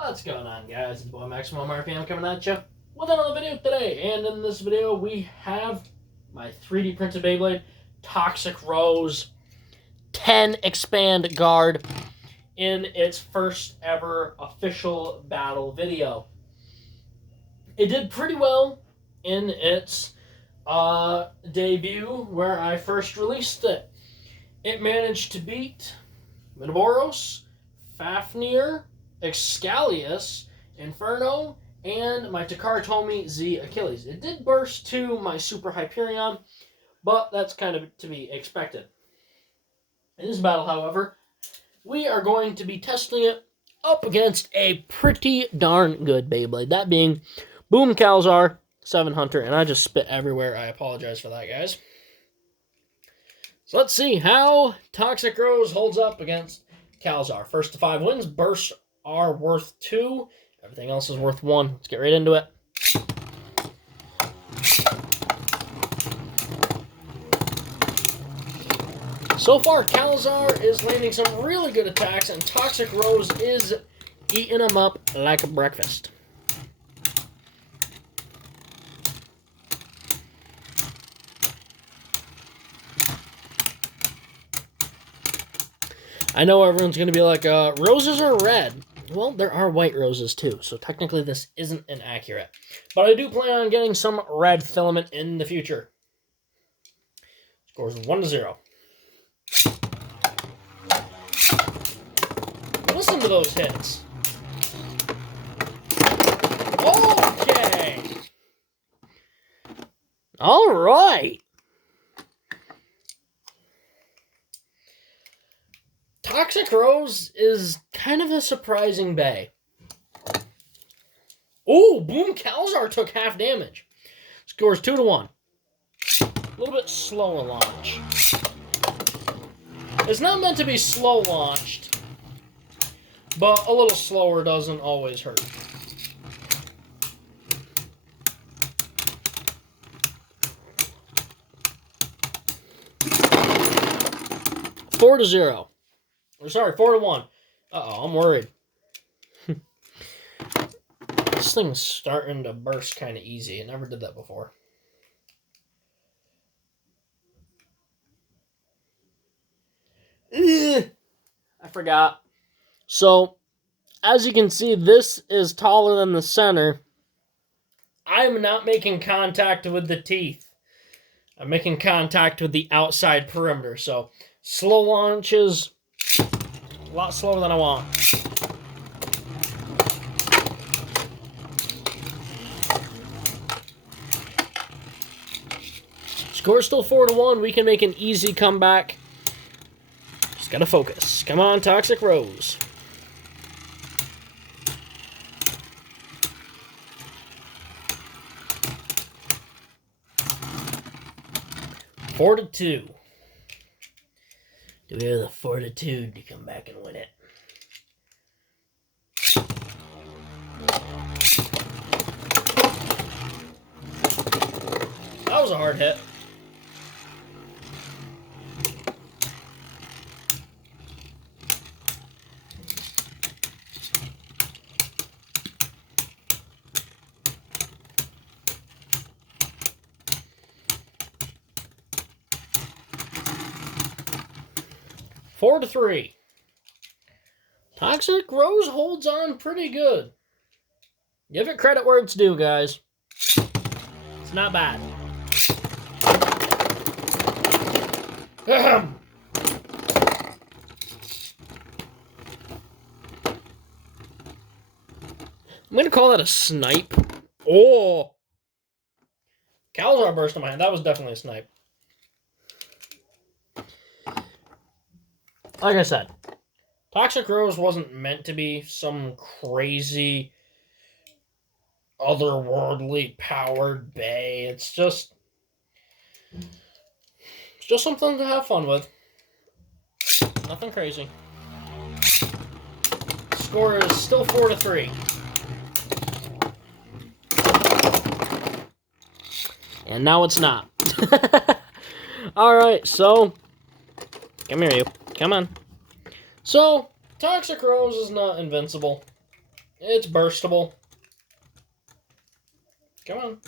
What's going on, guys? It's boy Maximum RPM coming at you with another video today. And in this video, we have my 3D printed Beyblade Toxic Rose 10 Expand Guard in its first ever official battle video. It did pretty well in its debut where I first released it. It managed to beat Metaboros, Fafnir, Excalius, Inferno, and my Takaratomi Z Achilles. It did burst to my Super Hyperion, but that's kind of to be expected. In this battle, however, we are going to be testing it up against a pretty darn good Beyblade, that being Boom Calzar 7 Hunter, and I just spit everywhere. I apologize for that, guys. So let's see how Toxic Rose holds up against Calzar. First to 5 wins, bursts are worth 2. Everything else is worth 1. Let's get right into it. So far, Calzar is landing some really good attacks, and Toxic Rose is eating them up like a breakfast. I know everyone's going to be like, roses are red. Well, there are white roses too, so technically this isn't inaccurate. But I do plan on getting some red filament in the future. Scores 1-0. Listen to those hits. Okay. All right. Toxic Rose is kind of a surprising bay. Oh, Boom Calzar took half damage. Scores 2-1. A little bit slower launch. It's not meant to be slow launched, but a little slower doesn't always hurt. Four to 0. Or sorry, 4-1. Uh-oh, I'm worried. This thing's starting to burst kind of easy. It never did that before. Ugh, I forgot. So, as you can see, this is taller than the center. I'm not making contact with the teeth. I'm making contact with the outside perimeter. So, slow launches, a lot slower than I want. Score still 4-1. We can make an easy comeback. Just gotta focus. Come on, Toxic Rose. Four to 2. Do we have the fortitude to come back and win it? That was a hard hit. Four to 3. Toxic Rose holds on pretty good. Give it credit where it's due, guys. It's not bad. I'm going to call that a snipe. Oh! Calzar burst in my hand. That was definitely a snipe. Like I said, Toxic Rose wasn't meant to be some crazy, otherworldly powered bay. It's just something to have fun with. Nothing crazy. Score is still 4 to 3. And now it's not. Alright, so come here, you. Come on. So, Toxic Rose is not invincible. It's burstable. Come on.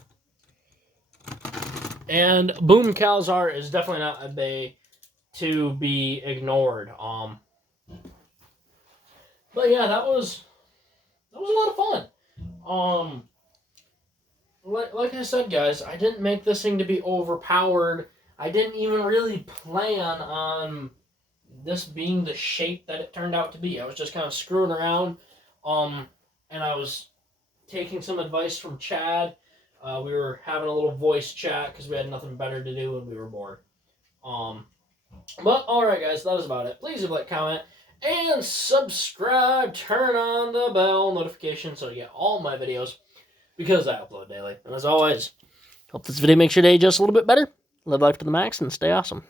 And Boom Calzar is definitely not a bay to be ignored. But yeah, that was a lot of fun. Like I said, guys, I didn't make this thing to be overpowered. I didn't even really plan on this being the shape that it turned out to be. I was just kind of screwing around, and I was taking some advice from Chad. We were having a little voice chat because we had nothing better to do and we were bored. Um, but all right, guys, that is about it. Please leave a like, comment, and subscribe. Turn on the bell notification so you get all my videos because I upload daily. And as always, hope this video makes your day just a little bit better. Live life to the max and stay awesome.